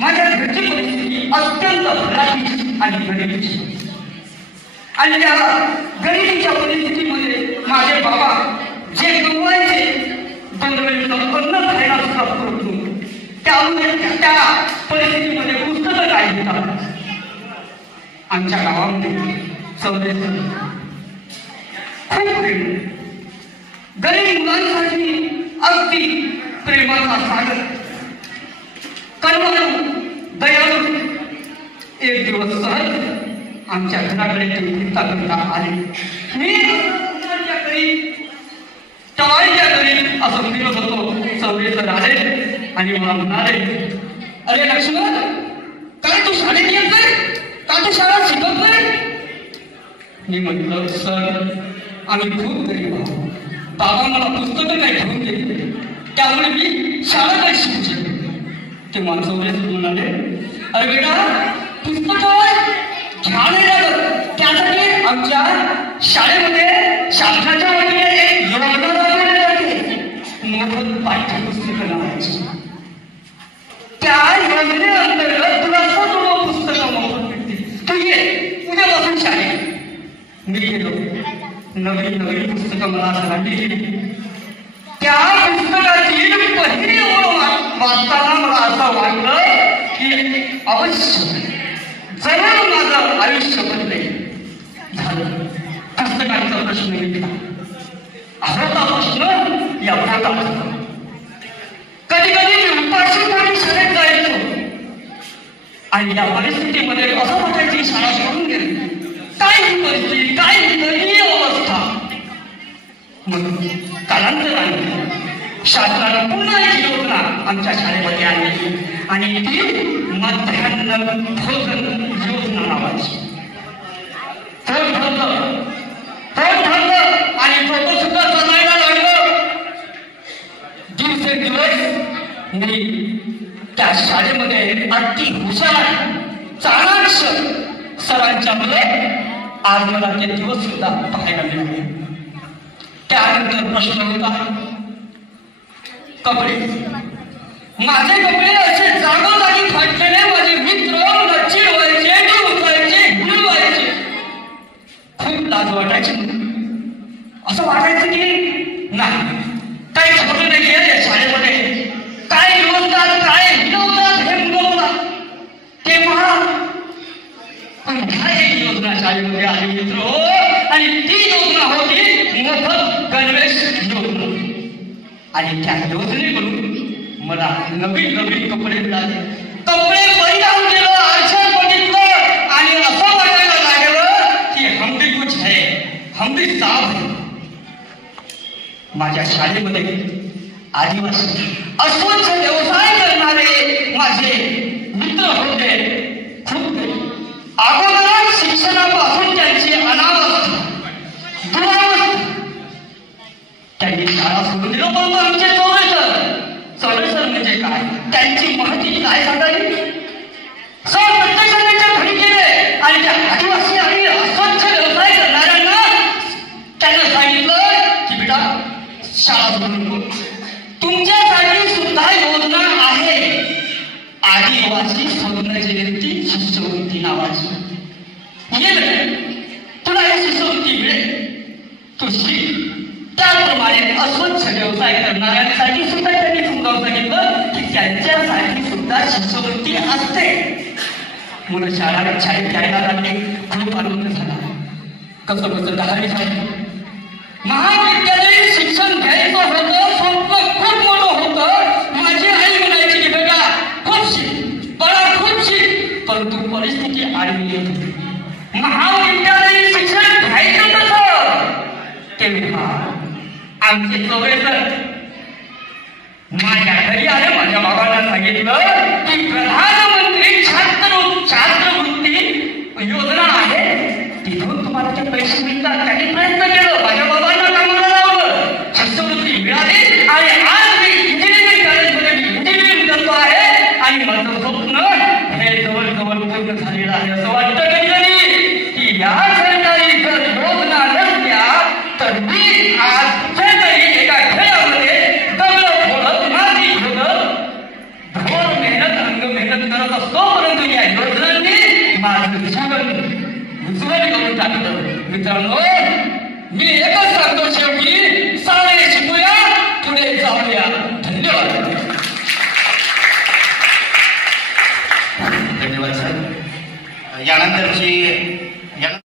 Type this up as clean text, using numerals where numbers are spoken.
माझ्या घरची परिस्थिती अत्यंत हलाखीची आणि गरिबीची. आणि त्या गरिबीच्या परिस्थितीमध्ये माझे बाबा जे कमवायचे दरवेळेचं अन्न खायला सुद्धा पुरत नव्हतं. त्यामुळे त्या परिस्थितीमध्ये पुस्तकं काय घेतात. आमच्या गावामध्ये चौधरी खूप प्रेम, गरीब मुलांसाठी अगदी प्रेमाचा सागर, करुणाळू, दयाळू. एक दिवस सहज आमच्या घराकडे ते फिरता फिरता आले. मी टवाळीच्या घरी असं फिरत होतो. चौधरी आले आणि मला म्हणाले, अरे लक्ष्मण, काय तू शाळेत येत नाही का? तू शाळा शिकत नाही? मी म्हटलं, सर आम्ही खूप गरीब आहोत. बाबा मला पुस्तकं नाही घेऊन दिली, त्यामुळे मी शाळा काय शिकू शकते. ते चौधरी म्हणाले, अरे बेटा, पुस्तकं घ्या नाही लागत. त्यासाठी आमच्या शाळेमध्ये शासनाच्या वतीने एक योजना राबवली जाते, मोफत पाठ्यपुस्तकं लावायची. त्या योजनेअंतर्गत तुला सर्व पुस्तकं मोफत मिळतील. तू ये उद्यापासून शाळेत. मी गेलो. नवीन नवीन पुस्तकं मला घालली. त्या पुस्तकातील पहिली ओळ वाचताना मला असं वाटलं की अवश्य जरूर माझं आयुष्य बदलेल. झालं. पुस्तकांचा प्रश्न मिळला. आवडता प्रश्न एवढाच असतो. कधी कधी मी उपाशी शाळेत जायचो आणि या परिस्थितीमध्ये असं वाटायची शाळा सोडून गेली. काय ही परिस्थिती, काय ही अवस्था. म्हणून कालांतराने शासनानं पुन्हा एक योजना आमच्या शाळेमध्ये आणली आणि ती मध्यान्ह भोजन योजना नावाची. पोट भरलं आणि पोट सुद्धा चालायला लागलं. दिवसेंदिवस मी त्या शाळेमध्ये अति हुशार, चाणाक्ष सरांच्या मुले आज मला ते दिवस सुद्धा पाहायला मिळाले. त्यानंतर प्रश्न होता कपडे. माझे कपडे असे जागोजागी फाटलेले. माझे मित्र मला चिडवायचे, उचलायचे, हिरवायचे. खूप लाज वाटायची. असं वाटायचं की नाही, काही खबर नाही या शाळेमध्ये काय हिरवतात, काय हिरवतात हे मुलं मला. तेव्हा एक योजना शाळेमध्ये आली मित्र, आणि ती योजना होती मोफत गणवेश योजना. आणि त्या योजनेकडून मला नवीन नवीन कपडे मिळाले. कपडे परिधान केलं, आरशात बघितलं आणि असं वाटायला लागलं की हम भी कुछ है, हम भी साफ है. माझ्या शाळेमध्ये आदिवासी अस्वच्छ व्यवसाय करणारे माझे मित्र होते. खूप अगोदर शिक्षणापासून त्यांची अनावस्था, दुरावस्था. त्यांनी शाळा सोडून दिलं. परंतु आमचे चौधरी म्हणजे काय, त्यांची माहिती काय सांगावी. सर प्रत्येक त्यांच्या घरी गेले आणि त्या आदिवासी आणि अस्वच्छ व्यवसाय करणाऱ्यांना त्यांना सांगितलं की बेटा शाळा सोडून नको, तुमच्यासाठी सुद्धा योजना आहे. आदिवासी सौंदर्य जयंती शिष्यवृत्ती नावाची. तुला ही शिष्यवृत्ती मिळेल, तू शिक. त्याप्रमाणे अस्वच्छ व्यवसाय करणाऱ्यांसाठी सुद्धा त्यांनी समजावून सांगितलं की त्यांच्यासाठी सुद्धा शिष्यवृत्ती असते. म्हणून शाळेत जायला लागले. खूप आनंद झाला. कसं 10वी झाली. महाविद्यालयीन शिक्षण घ्यायचं होतं, स्वप्न खूप मोठं होतं. माझी आई म्हणायची की बेटा खूप शिक, बाळा खूप शिक. परंतु परिस्थिती आडवी येत होती. महाविद्यालयीन शिक्षण घ्यायचं कसं, तेव्हा आमचे चौधरी माझ्या घरी आले. माझ्या बाबांना सांगितलं की प्रधानमंत्री छात्रवृत्ती योजना आहे, तिथून तुम्हाला ते पैसे मिळतात. त्यांनी प्रयत्न केलं. माझ्या बाबांना कामाला लावलं. शिष्यवृत्ती मिळाली आणि आज मी इंजिनिअरिंग कॉलेजमध्ये इंजिनिअरिंग करतो आहे. आणि माझं स्वप्न हे जवळजवळ पूर्ण झालेलं आहे. असं वाटतं कधी कधी की या सरकारी जर योजना नसत्या तर मी आज कुठेतरी एका खेळामध्ये दगड फोडत, माती खोदत, घोर मेहनत, अंग मेहनत करत परंतु या योजनांनी माझं जीवन उज्ज्वल करून टाकलं. मित्रांनो, मी एकच सांगतो शेवटी, सारे शिकूया, पुढे जाऊया. धन्यवाद. धन्यवाद सर. यानंतरची